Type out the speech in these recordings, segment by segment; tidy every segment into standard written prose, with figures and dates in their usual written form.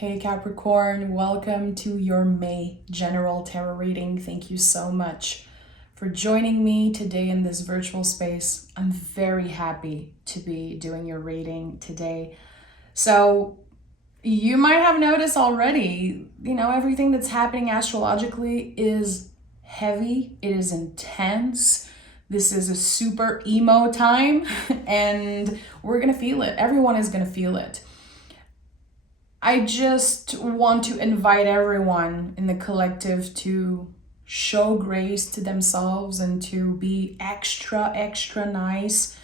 Hey Capricorn, welcome to your May general tarot reading. Thank you so much for joining me today in this virtual space. I'm very happy to be doing your reading today. So you might have noticed already, everything that's happening astrologically is heavy, it is intense. This is a super emo time and we're gonna feel it. Everyone is gonna feel it. I just want to invite everyone in the collective to show grace to themselves and to be extra nice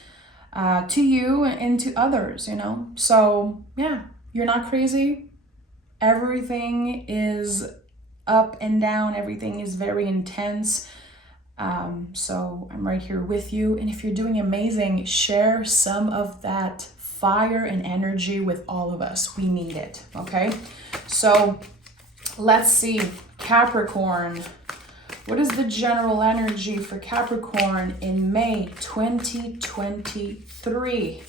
to you and to others, So yeah, you're not crazy. Everything is up and down. Everything is very intense. So I'm right here with you. And if you're doing amazing, share some of that fire and energy with all of us. We need it, okay? So let's see, Capricorn. What is the general energy for Capricorn in May 2023?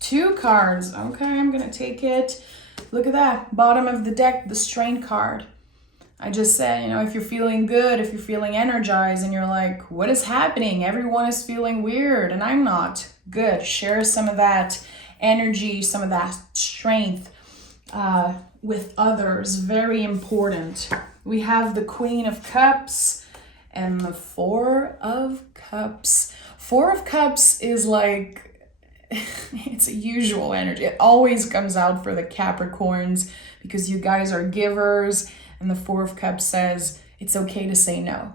Two cards. Okay, I'm gonna take it. Look at that, bottom of the deck, the Strength card. I just said, if you're feeling good, if you're feeling energized and you're like, what is happening? Everyone is feeling weird and I'm not. Good. Share some of that energy, some of that strength with others. Very important. We have the Queen of Cups and the Four of Cups. Four of Cups is like, it's a usual energy. It always comes out for the Capricorns because you guys are givers. And the Four of Cups says it's okay to say no.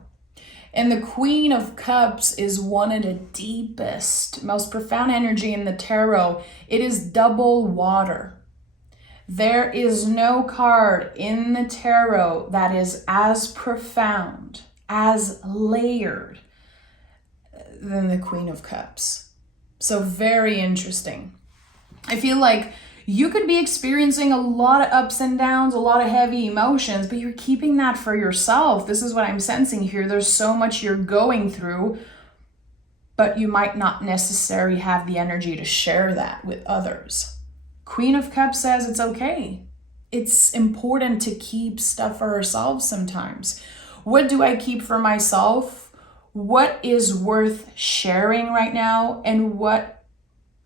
And the Queen of Cups is one of the deepest, most profound energy in the tarot. It is double water. There is no card in the tarot that is as profound, as layered than the Queen of Cups. So very interesting. I feel like you could be experiencing a lot of ups and downs, a lot of heavy emotions, but you're keeping that for yourself. This is what I'm sensing here. There's so much you're going through, but you might not necessarily have the energy to share that with others. Queen of Cups says it's okay. It's important to keep stuff for ourselves sometimes. What do I keep for myself? What is worth sharing right now? And what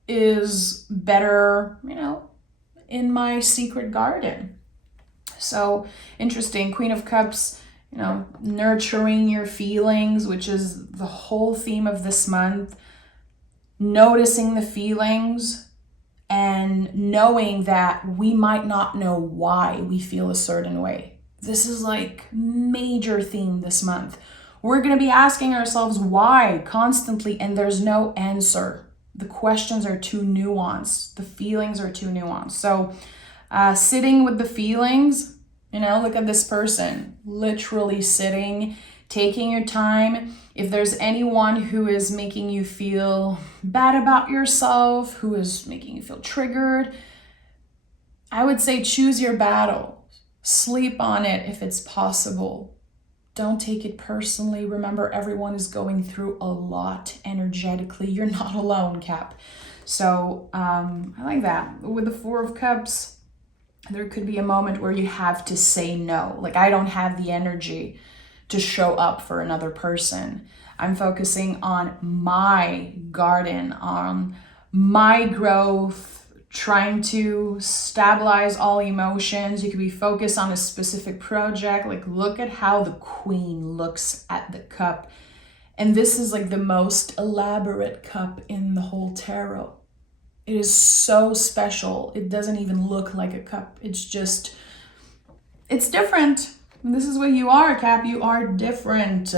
is better, in my secret garden? So interesting. Queen of Cups, nurturing your feelings, which is the whole theme of this month. Noticing the feelings and knowing that we might not know why we feel a certain way. This is like major theme this month. We're going to be asking ourselves why constantly, and there's no answer. The questions are too nuanced. The feelings are too nuanced. So sitting with the feelings, look at this person, literally sitting, taking your time. If there's anyone who is making you feel bad about yourself, who is making you feel triggered, I would say choose your battle. Sleep on it if it's possible. Don't take it personally. Remember, everyone is going through a lot energetically. You're not alone, Cap. So I like that. With the Four of Cups, there could be a moment where you have to say no. Like, I don't have the energy to show up for another person. I'm focusing on my garden, on my growth, trying to stabilize all emotions. You could be focused on a specific project. Like, look at how the Queen looks at the cup. And this is like the most elaborate cup in the whole tarot. It is so special. It doesn't even look like a cup. It's different. This is what you are, Cap. You are different.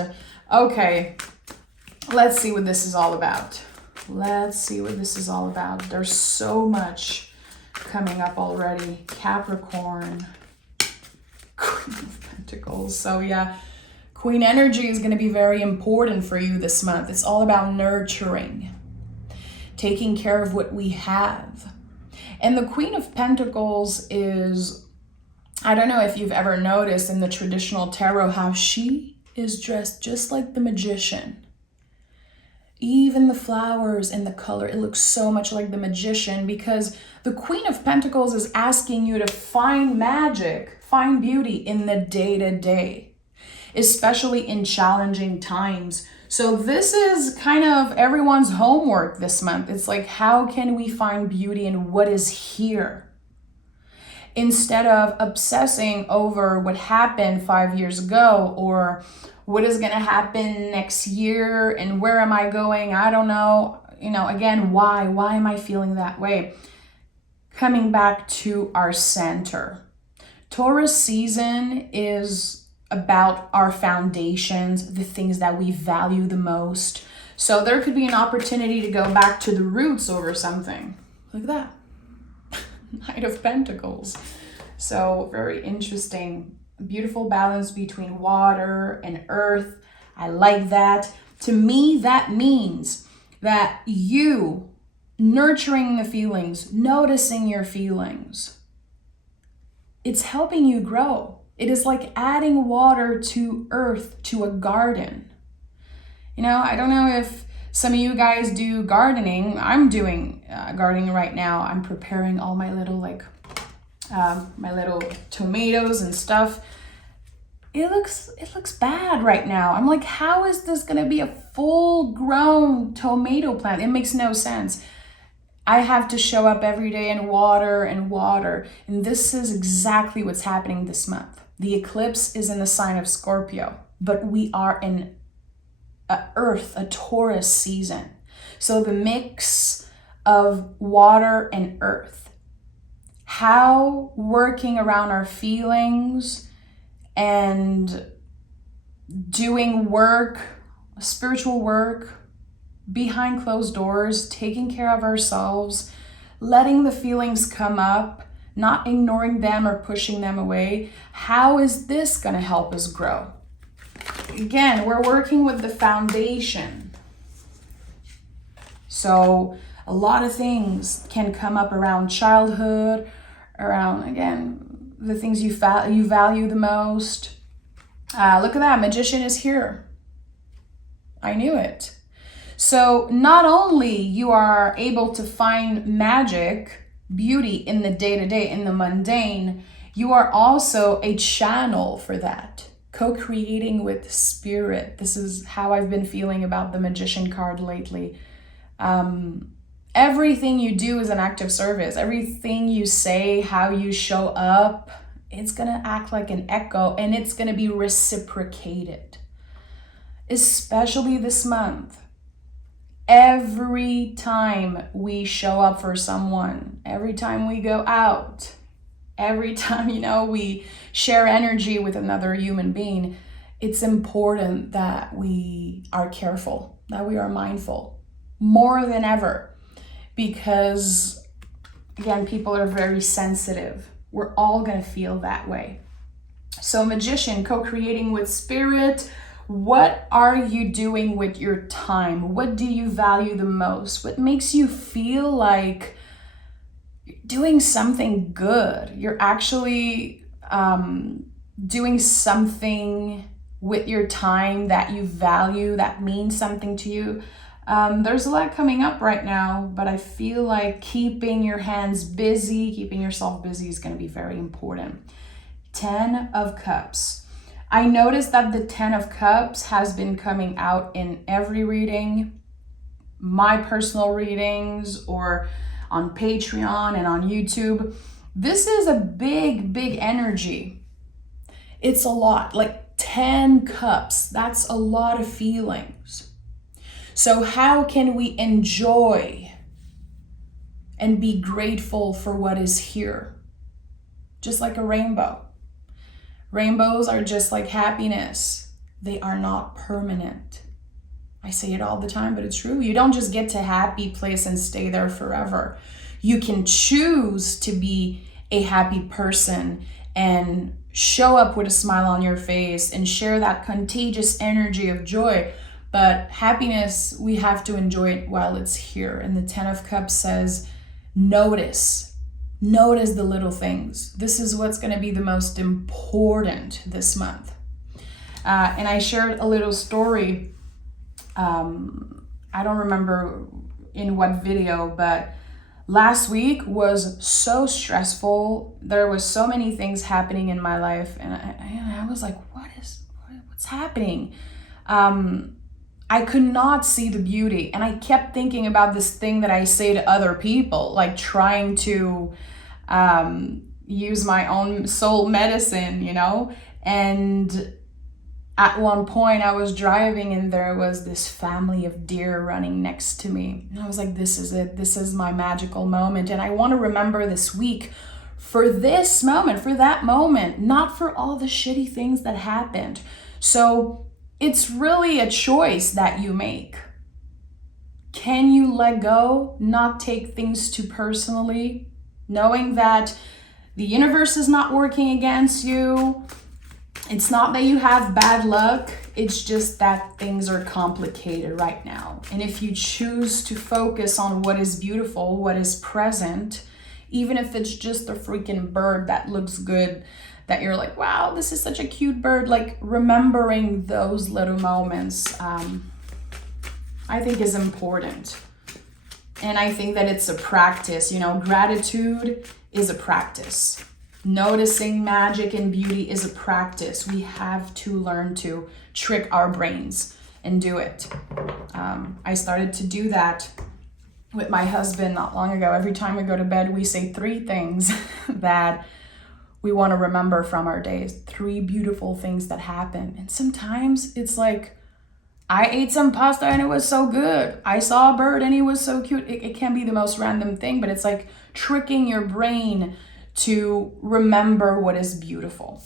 Okay, let's see what this is all about. There's so much coming up already. Capricorn, Queen of Pentacles. So yeah, Queen energy is going to be very important for you this month. It's all about nurturing, taking care of what we have. And the Queen of Pentacles is, I don't know if you've ever noticed in the traditional tarot how she is dressed just like the magician. Even the flowers and the color, it looks so much like the Magician, because the Queen of Pentacles is asking you to find magic, find beauty in the day-to-day, especially in challenging times. So this is kind of everyone's homework this month. It's like, how can we find beauty in what is here? Instead of obsessing over what happened 5 years ago, or what is going to happen next year, and where am I going? I don't know. Again, why am I feeling that way? Coming back to our center. Taurus season is about our foundations, the things that we value the most. So there could be an opportunity to go back to the roots over something. Look at that. Knight of Pentacles. So very interesting. Beautiful balance between water and earth. I like that. To me, that means that you nurturing the feelings, noticing your feelings, it's helping you grow. It is like adding water to earth, to a garden. I don't know if some of you guys do gardening. I'm doing gardening right now. I'm preparing all my little my little tomatoes and stuff. It looks bad right now. I'm like, how is this gonna be a full-grown tomato plant? It makes no sense. I have to show up every day and water and water. And this is exactly what's happening this month. The eclipse is in the sign of Scorpio, but we are in a Taurus season. So the mix of water and earth. How working around our feelings and doing work, spiritual work, behind closed doors, taking care of ourselves, letting the feelings come up, not ignoring them or pushing them away. How is this going to help us grow? Again, we're working with the foundation. So a lot of things can come up around childhood, around, again, the things you value the most. Look at that, Magician is here. I knew it. So not only you are able to find magic, beauty in the day-to-day, in the mundane, you are also a channel for that. Co-creating with spirit. This is how I've been feeling about the Magician card lately. Everything you do is an act of service. Everything you say, how you show up, it's going to act like an echo, and it's going to be reciprocated. Especially this month. Every time we show up for someone, every time we go out, every time, we share energy with another human being, it's important that we are careful, that we are mindful more than ever, because again, people are very sensitive. We're all going to feel that way. So Magician, co-creating with spirit. What are you doing with your time? What do you value the most? What makes you feel like you're doing something good? You're actually doing something with your time that you value, that means something to you. There's a lot coming up right now, but I feel like keeping your hands busy, keeping yourself busy is going to be very important. 10 of Cups. I noticed that the 10 of Cups has been coming out in every reading, my personal readings, or on Patreon and on YouTube. This is a big, big energy. It's a lot, like 10 cups. That's a lot of feelings. So how can we enjoy and be grateful for what is here? Just like a rainbow. Rainbows are just like happiness. They are not permanent. I say it all the time, but it's true. You don't just get to a happy place and stay there forever. You can choose to be a happy person and show up with a smile on your face and share that contagious energy of joy. But happiness, we have to enjoy it while it's here. And the 10 of Cups says, notice the little things. This is what's going to be the most important this month. And I shared a little story. I I don't remember in what video, but last week was so stressful. There was so many things happening in my life, and I was like, what's happening? I could not see the beauty, and I kept thinking about this thing that I say to other people, like trying to use my own soul medicine, you know? And at one point I was driving and there was this family of deer running next to me. And I was like, this is it. This is my magical moment. And I want to remember this week for this moment, for that moment, not for all the shitty things that happened. So it's really a choice that you make. Can you let go, not take things too personally, knowing that the universe is not working against you? It's not that you have bad luck, it's just that things are complicated right now. And if you choose to focus on what is beautiful, what is present, even if it's just a freaking bird that looks good, that you're like, wow, this is such a cute bird, like remembering those little moments, I think is important. And I think that it's a practice, you know, gratitude is a practice. Noticing magic and beauty is a practice. We have to learn to trick our brains and do it. I started to do that with my husband not long ago. Every time we go to bed, we say 3 things that we want to remember from our days. 3 beautiful things that happen. And sometimes it's like, I ate some pasta and it was so good. I saw a bird and he was so cute. It can be the most random thing, but it's like tricking your brain to remember what is beautiful.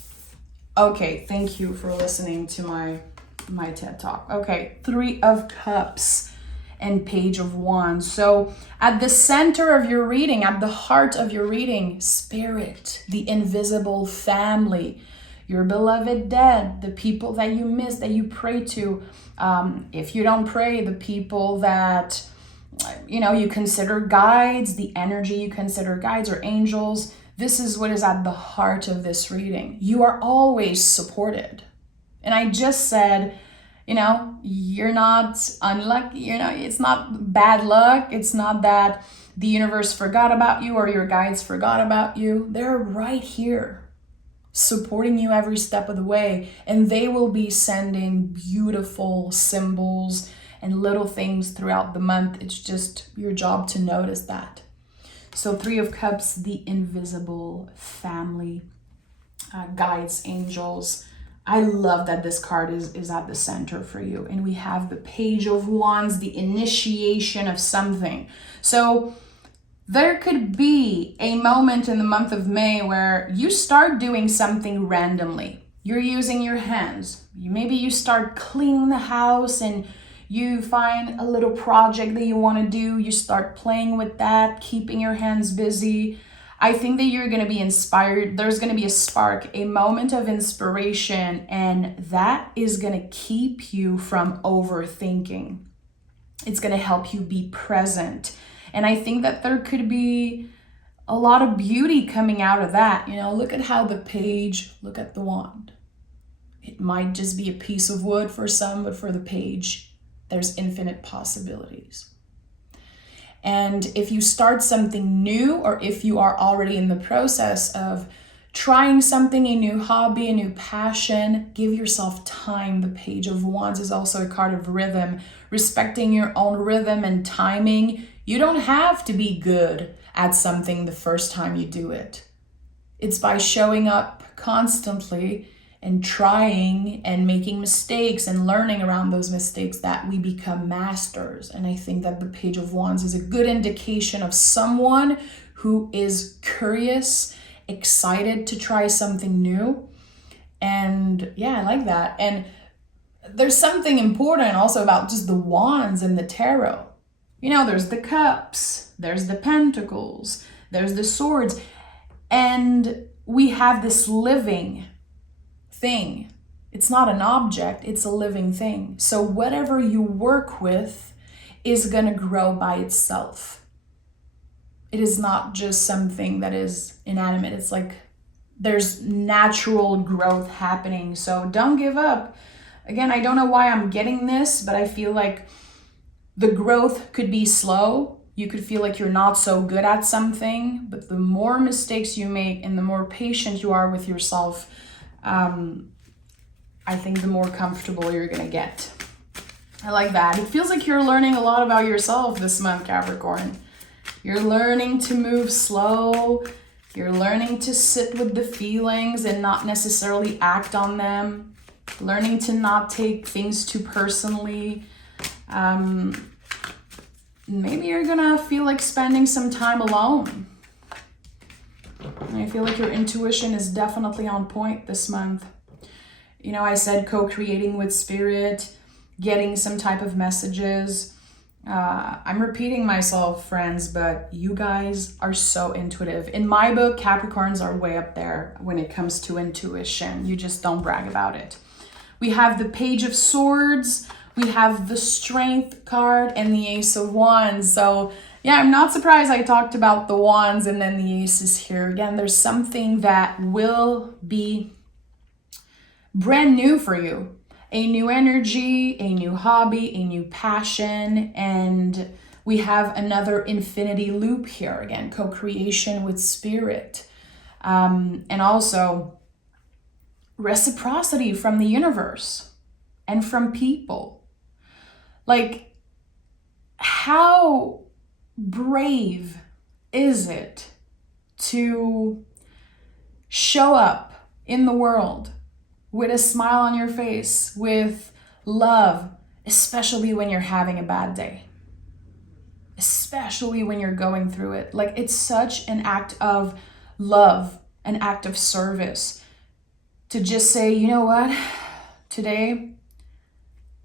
Okay, thank you for listening to my TED Talk. Okay, 3 of Cups and Page of Wands. So at the center of your reading, at the heart of your reading, spirit, the invisible family, your beloved dead, the people that you miss, that you pray to. If you don't pray, the people that, you know, you consider guides, the energy you consider guides or angels. This is what is at the heart of this reading. You are always supported. And I just said, you know, you're not unlucky. You know, it's not bad luck. It's not that the universe forgot about you or your guides forgot about you. They're right here, supporting you every step of the way. And they will be sending beautiful symbols and little things throughout the month. It's just your job to notice that. So 3 of Cups, the invisible family, guides, angels. I love that this card is at the center for you. And we have the Page of Wands, the initiation of something. So there could be a moment in the month of May where you start doing something randomly. You're using your hands. Maybe you start cleaning the house and you find a little project that you want to do. You start playing with that, keeping your hands busy. I think that you're going to be inspired. There's going to be a spark, a moment of inspiration, and that is going to keep you from overthinking. It's going to help you be present. And I think that there could be a lot of beauty coming out of that. You know, look at how the page, look at the wand. It might just be a piece of wood for some, but for the page, there's infinite possibilities. And if you start something new, or if you are already in the process of trying something, a new hobby, a new passion, give yourself time. The Page of Wands is also a card of rhythm, respecting your own rhythm and timing. You don't have to be good at something the first time you do it. It's by showing up constantly and trying and making mistakes and learning around those mistakes that we become masters. And I think that the Page of Wands is a good indication of someone who is curious, excited to try something new. And yeah, I like that. And there's something important also about just the wands and the tarot. You know, there's the cups, there's the pentacles, there's the swords, and we have this living thing. It's not an object, it's a living thing. So whatever you work with is going to grow by itself. It is not just something that is inanimate. It's like there's natural growth happening. So don't give up. Again, I don't know why I'm getting this, but I feel like The growth could be slow. You could feel like you're not so good at something, but the more mistakes you make and the more patient you are with yourself, I think the more comfortable you're gonna get. I like that. It feels like you're learning a lot about yourself this month, Capricorn. You're learning to move slow. You're learning to sit with the feelings and not necessarily act on them. Learning to not take things too personally. Maybe you're gonna feel like spending some time alone. I feel like your intuition is definitely on point this month. You know, I said co-creating with spirit, getting some type of messages. I'm repeating myself, friends, but you guys are so intuitive. In my book, Capricorns are way up there when it comes to intuition. You just don't brag about it. We have the Page of Swords, we have the Strength card, and the Ace of Wands. So yeah, I'm not surprised I talked about the Wands and then the Aces here. Again, there's something that will be brand new for you. A new energy, a new hobby, a new passion, and we have another infinity loop here. Again, co-creation with spirit. And also reciprocity from the universe and from people. Like, how brave is it to show up in the world with a smile on your face, with love, especially when you're having a bad day, especially when you're going through it? Like, it's such an act of love, an act of service to just say, you know what, today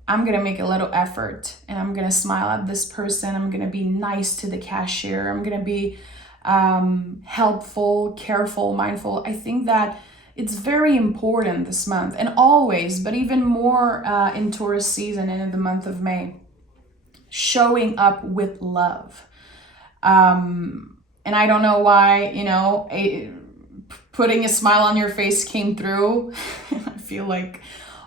I'm gonna make a little effort and I'm gonna smile at this person. I'm gonna be nice to the cashier. I'm gonna be helpful, careful, mindful. I think that it's very important this month, and always, but even more in Taurus season and in the month of May, showing up with love. And I don't know why, you know, putting a smile on your face came through. I feel like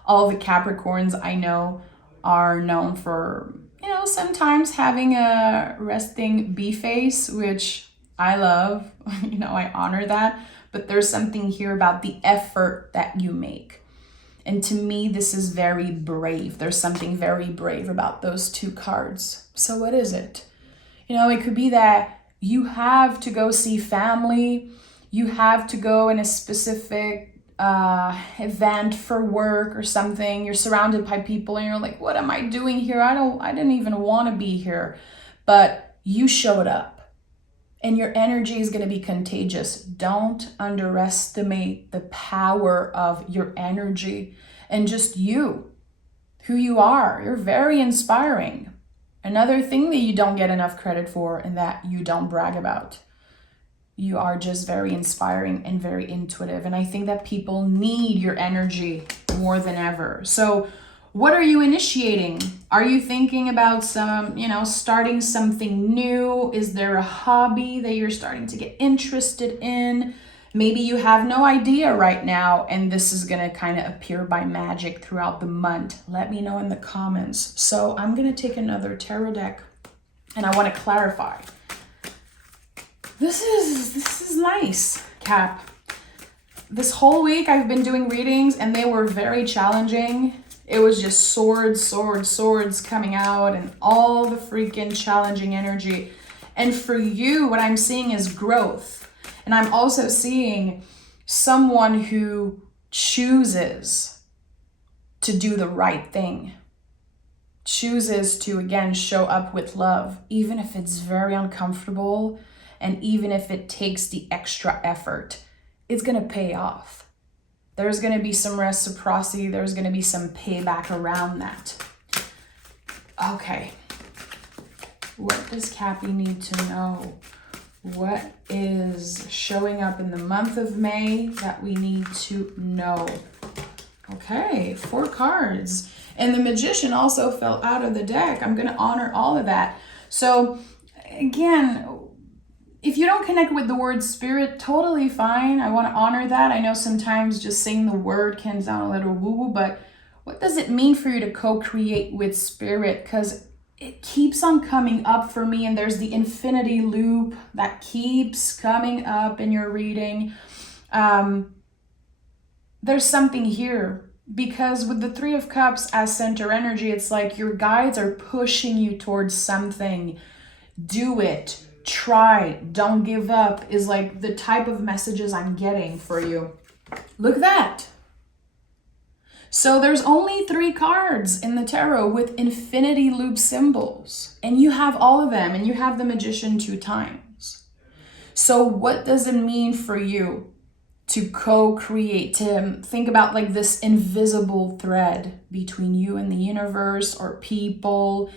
all the Capricorns I know are known for, you know, sometimes having a resting bee face, which I love. You know, I honor that. But there's something here about the effort that you make. And to me, this is very brave. There's something very brave about those two cards. So what is it? You know, it could be that you have to go see family. You have to go in a specific event for work or something. You're surrounded by people and you're like, what am I doing here? I didn't even want to be here. But you showed up. And your energy is going to be contagious. Don't underestimate the power of your energy and just you, who you are. You're very inspiring. Another thing that you don't get enough credit for and that you don't brag about. You are just very inspiring and very intuitive. And I think that people need your energy more than ever. So what are you initiating? Are you thinking about starting something new? Is there a hobby that you're starting to get interested in? Maybe you have no idea right now, and this is going to kind of appear by magic throughout the month. Let me know in the comments. So I'm going to take another tarot deck, and I want to clarify. This is nice, Cap. This whole week I've been doing readings, and they were very challenging. It was just swords coming out and all the freaking challenging energy. And for you, what I'm seeing is growth. And I'm also seeing someone who chooses to do the right thing. Chooses to, again, show up with love, even if it's very uncomfortable and even if it takes the extra effort. It's going to pay off. There's going to be some reciprocity. There's going to be some payback around that. Okay. What does Cappy need to know? What is showing up in the month of May that we need to know? Okay, 4 cards. And the Magician also fell out of the deck. I'm going to honor all of that. So, again, if you don't connect with the word spirit, totally fine. I want to honor that. I know sometimes just saying the word can sound a little woo-woo, but what does it mean for you to co-create with spirit? Because it keeps on coming up for me, and there's the infinity loop that keeps coming up in your reading. There's something here, because with the Three of Cups as center energy, it's like your guides are pushing you towards something. Do it, try, don't give up is like the type of messages I'm getting for you. Look at that. So there's only 3 cards in the tarot with infinity loop symbols, and you have all of them, and you have the Magician 2 times. So what does it mean for you to co-create, to think about like this invisible thread between you and the universe or people?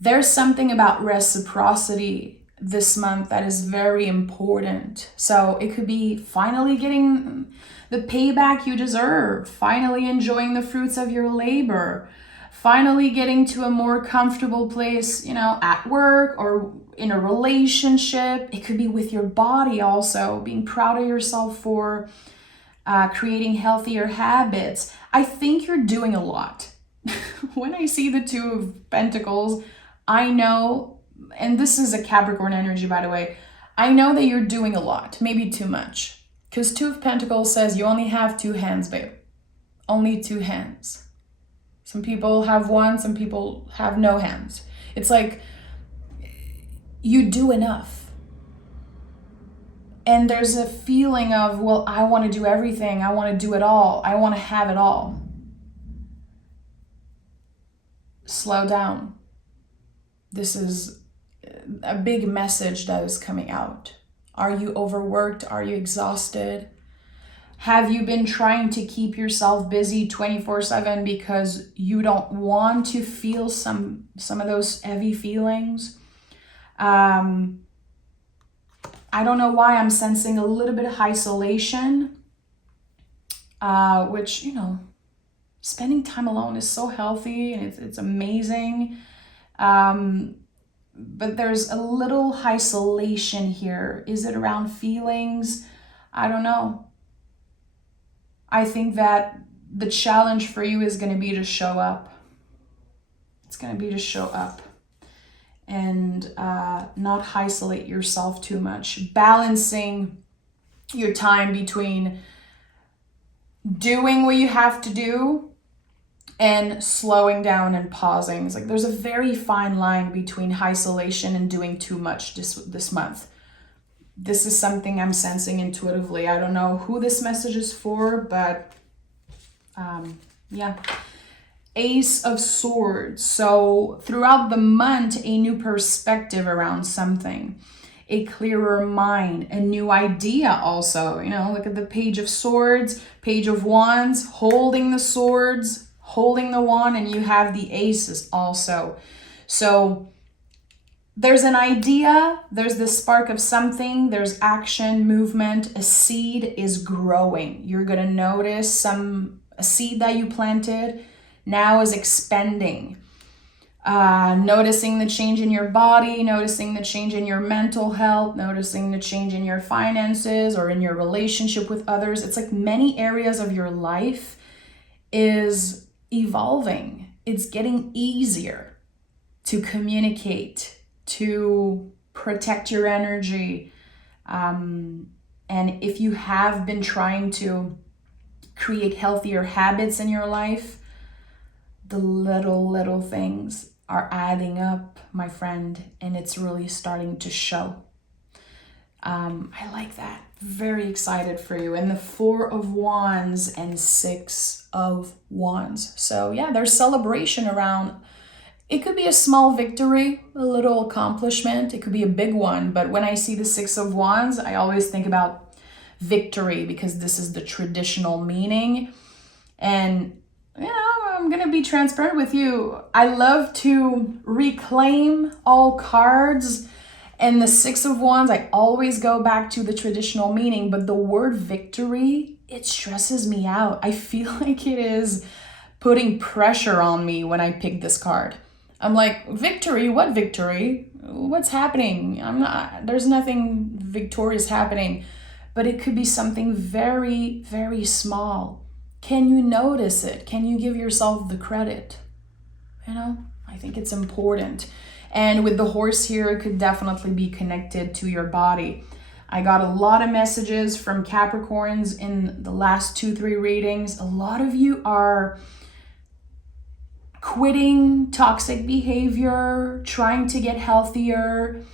There's something about reciprocity this month that is very important. So it could be finally getting the payback you deserve, finally enjoying the fruits of your labor, finally getting to a more comfortable place, you know, at work or in a relationship. It could be with your body also, being proud of yourself for creating healthier habits. I think you're doing a lot. When I see the 2 of Pentacles, I know, and this is a Capricorn energy, by the way, I know that you're doing a lot, maybe too much. Because 2 of Pentacles says you only have 2 hands, babe. Only 2 hands. Some people have 1, some people have no hands. It's like you do enough. And there's a feeling of, well, I want to do everything. I want to do it all. I want to have it all. Slow down. This is a big message that is coming out. Are you overworked? Are you exhausted? Have you been trying to keep yourself busy 24/7 because you don't want to feel some of those heavy feelings? I don't know why I'm sensing a little bit of isolation, which, you know, spending time alone is so healthy and it's amazing. But there's a little isolation here. Is it around feelings? I don't know. I think that the challenge for you is going to be to show up. It's going to be to show up and not isolate yourself too much. Balancing your time between doing what you have to do and slowing down and pausing. It's like there's a very fine line between isolation and doing too much this month. This is something I'm sensing intuitively. I don't know who this message is for, but yeah. Ace of Swords. So throughout the month, a new perspective around something, a clearer mind, a new idea also. You know, look at the Page of Swords, Page of Wands, holding the swords, holding the wand, and you have the aces also. So there's an idea, there's the spark of something, there's action, movement, a seed is growing. You're gonna notice a seed that you planted now is expanding. Noticing the change in your body, noticing the change in your mental health, noticing the change in your finances or in your relationship with others. It's like many areas of your life is evolving. It's getting easier to communicate, to protect your energy. And if you have been trying to create healthier habits in your life, the little things are adding up, my friend, and it's really starting to show. I like that. Very excited for you. And the 4 of Wands and 6 of Wands. So yeah, there's celebration around. It could be a small victory, a little accomplishment. It could be a big one. But when I see the 6 of Wands, I always think about victory because this is the traditional meaning. And you know, I'm going to be transparent with you. I love to reclaim all cards. And the 6 of Wands, I always go back to the traditional meaning, but the word victory, it stresses me out. I feel like it is putting pressure on me when I pick this card. I'm like, victory? What victory? What's happening? There's nothing victorious happening, but it could be something very, very small. Can you notice it? Can you give yourself the credit? You know, I think it's important. And with the horse here, it could definitely be connected to your body. I got a lot of messages from Capricorns in the last 2-3 readings. A lot of you are quitting toxic behavior, trying to get healthier,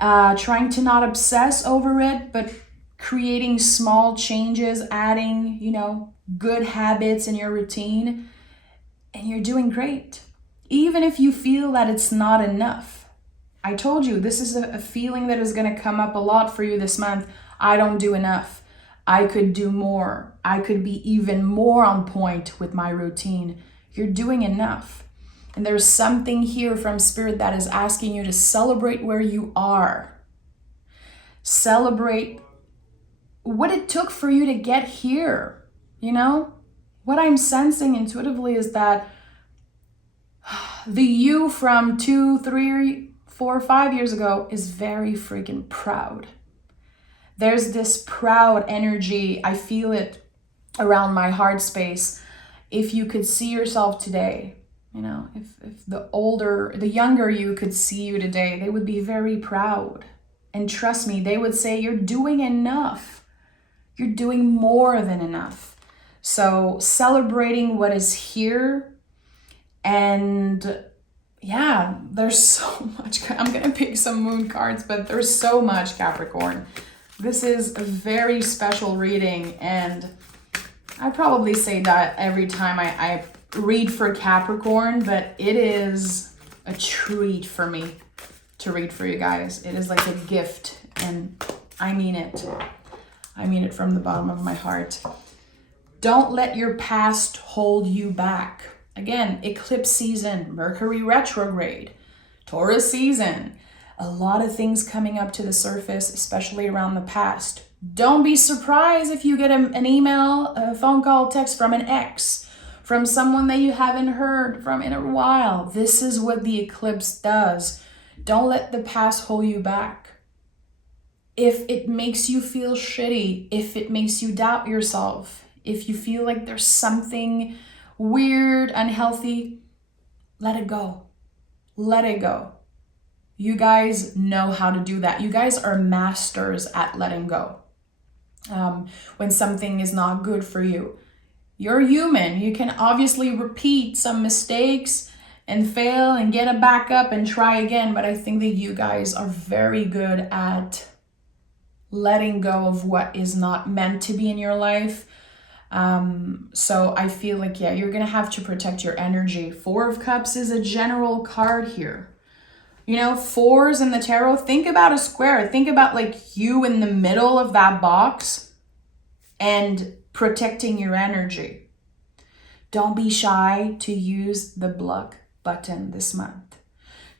trying to not obsess over it, but creating small changes, adding, good habits in your routine, and you're doing great. Even if you feel that it's not enough. I told you, this is a feeling that is going to come up a lot for you this month. I don't do enough. I could do more. I could be even more on point with my routine. You're doing enough. And there's something here from Spirit that is asking you to celebrate where you are. Celebrate what it took for you to get here. What I'm sensing intuitively is that the you from 2, 3, 4, 5 years ago is very freaking proud. There's this proud energy. I feel it around my heart space. If you could see yourself today, if the younger you could see you today, they would be very proud. And trust me, they would say, you're doing enough. You're doing more than enough. So celebrating what is here. And yeah, there's so much. I'm going to pick some moon cards, but there's so much, Capricorn. This is a very special reading. And I probably say that every time I read for Capricorn, but it is a treat for me to read for you guys. It is like a gift, and I mean it. I mean it from the bottom of my heart. Don't let your past hold you back. Again, eclipse season, Mercury retrograde, Taurus season, a lot of things coming up to the surface, especially around the past. Don't be surprised if you get an email, a phone call, text from an ex, from someone that you haven't heard from in a while. This is what the eclipse does. Don't let the past hold you back. If it makes you feel shitty, if it makes you doubt yourself, if you feel like there's something weird, unhealthy, let it go. Let it go. You guys know how to do that. You guys are masters at letting go. When something is not good for you. You're human. You can obviously repeat some mistakes and fail and get it back up and try again. But I think that you guys are very good at letting go of what is not meant to be in your life. So I feel like, you're going to have to protect your energy. 4 of Cups is a general card here. 4s in the tarot, think about a square. Think about like you in the middle of that box and protecting your energy. Don't be shy to use the block button this month.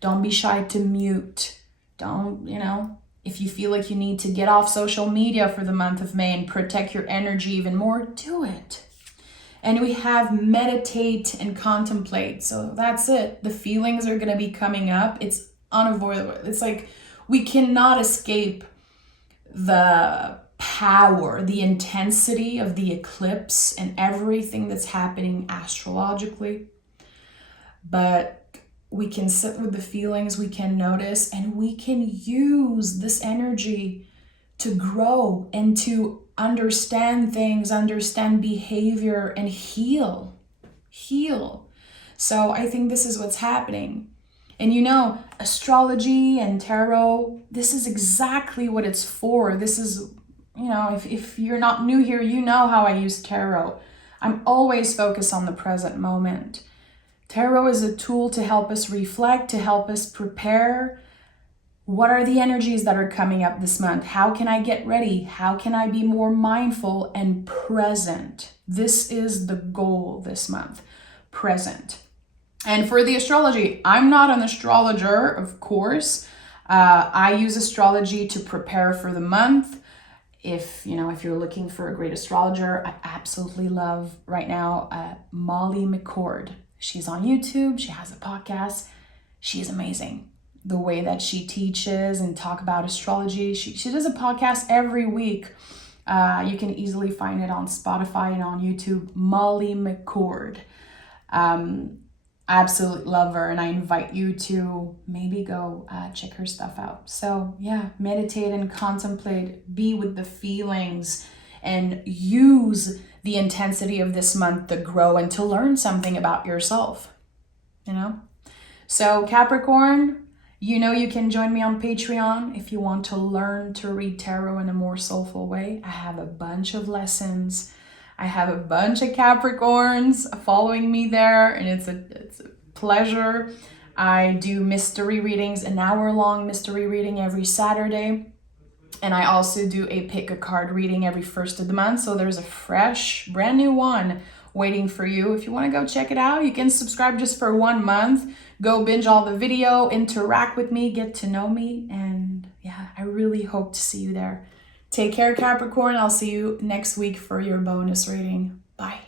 Don't be shy to mute. Don't, if you feel like you need to get off social media for the month of May and protect your energy even more, do it. And we have meditate and contemplate. So that's it. The feelings are going to be coming up. It's unavoidable. It's like we cannot escape the power, the intensity of the eclipse and everything that's happening astrologically. But we can sit with the feelings, we can notice, and we can use this energy to grow and to understand things, understand behavior, and heal. So I think this is what's happening. And astrology and tarot, this is exactly what it's for. This is, if you're not new here, you know how I use tarot. I'm always focused on the present moment. Tarot is a tool to help us reflect, to help us prepare. What are the energies that are coming up this month? How can I get ready? How can I be more mindful and present? This is the goal this month, present. And for the astrology, I'm not an astrologer, of course. I use astrology to prepare for the month. If you're looking for a great astrologer, I absolutely love right now Molly McCord. She's on YouTube. She has a podcast. She is amazing. The way that she teaches and talk about astrology. She does a podcast every week. You can easily find it on Spotify and on YouTube. Molly McCord. absolute love her, and I invite you to maybe go check her stuff out. So yeah, meditate and contemplate, be with the feelings, and use the intensity of this month to grow and to learn something about yourself, you know? So Capricorn, you know you can join me on Patreon if you want to learn to read tarot in a more soulful way. I have a bunch of lessons. I have a bunch of Capricorns following me there, and it's a pleasure. I do mystery readings, an hour-long mystery reading every Saturday. And I also do a pick a card reading every first of the month. So there's a fresh, brand new one waiting for you. If you want to go check it out, you can subscribe just for 1 month. Go binge all the video, interact with me, get to know me. And yeah, I really hope to see you there. Take care, Capricorn. I'll see you next week for your bonus reading. Bye.